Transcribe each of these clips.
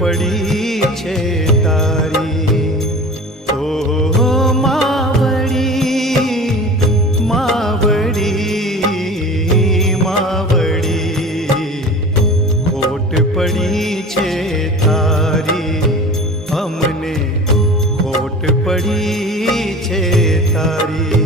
પડી છે તારી. ઓ માવડી માવડી માવડી, ખોટ પડી છે તારી, અમને ખોટ પડી છે તારી.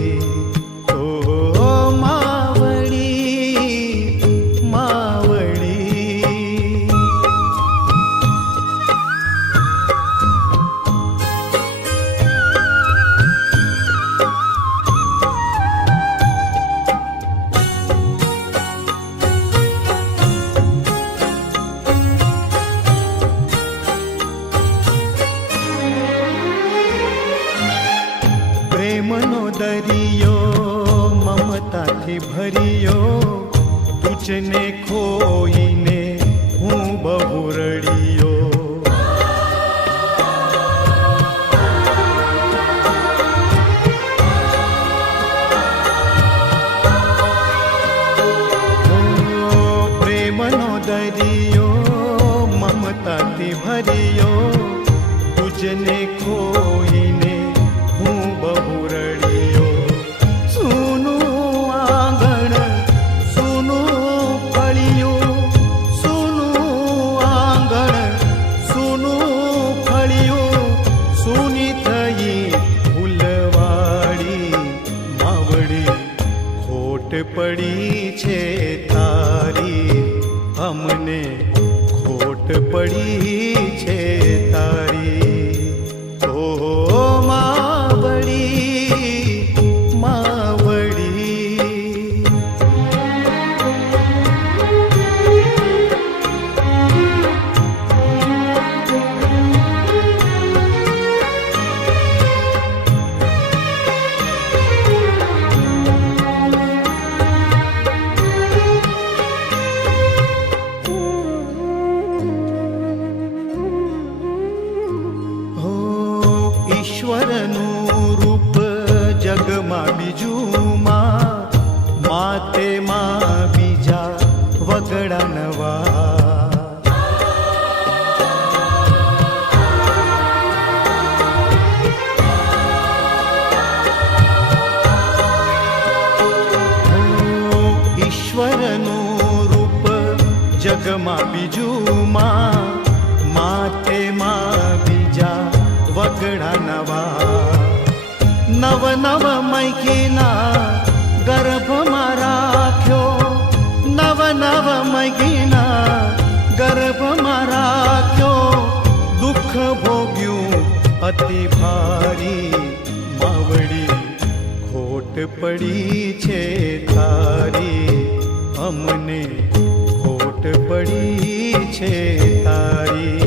પ્રેમનો દરિયો મમતાથી ભર્યો, તુજને ખોઈને હું બહુ રડ્યો. પ્રેમનો દરિયો મમતાથી ભર્યો, તુજને ખોઈને હું બહુ રડ્યો. સૂનું આંગણ સૂનું ફળિયું, સૂનું આંગણ સૂનું ફળિયું, સૂની થઈ ફૂલવાડી. માવડી ખોટ પડી છે તારી, અમને ખોટ પડી છે તારી. ઈશ્વરનું રૂપ જગમાં બીજું માં, માતે માં બીજા વગડા નવા. ઈશ્વરનું રૂપ જગમાં બીજું માં, માતે માં બીજા વગડા નવા. નવ નવ મૈગીના ગર્ભમાં રાખ્યો, નવ નવ મૈગીના ગર્ભમાં રાખ્યો, દુઃખ ભોગ્યું અતિ ભારી. માવડી ખોટ પડી છે તારી, અમને ખોટ પડી છે તારી.